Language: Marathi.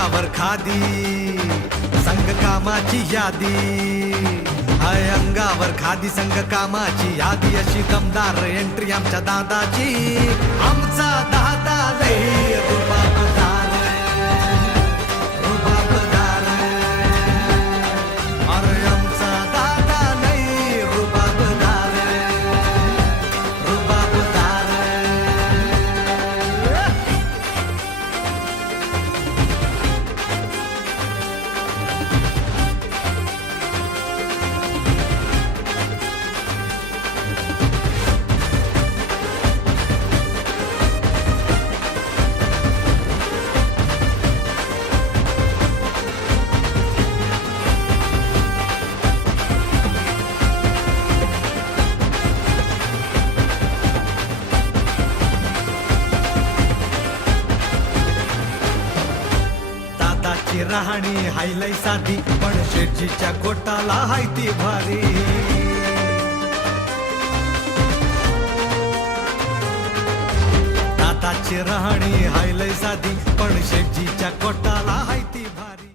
अंगावर खादी संग कामाची यादी हाय अंगावर खादी संग कामाची यादी अशी दमदार एंट्री आमच्या दादाची आमचा दादा लई रुबाबदार रुबाबदार अरे आमचा दादा लई रुबाबदार रुबाबदार दादाची राहणी हायलाई साधी पण शेठजीच्या कोटाला हाय ती भारी दादाची राहणी हायलाई साधी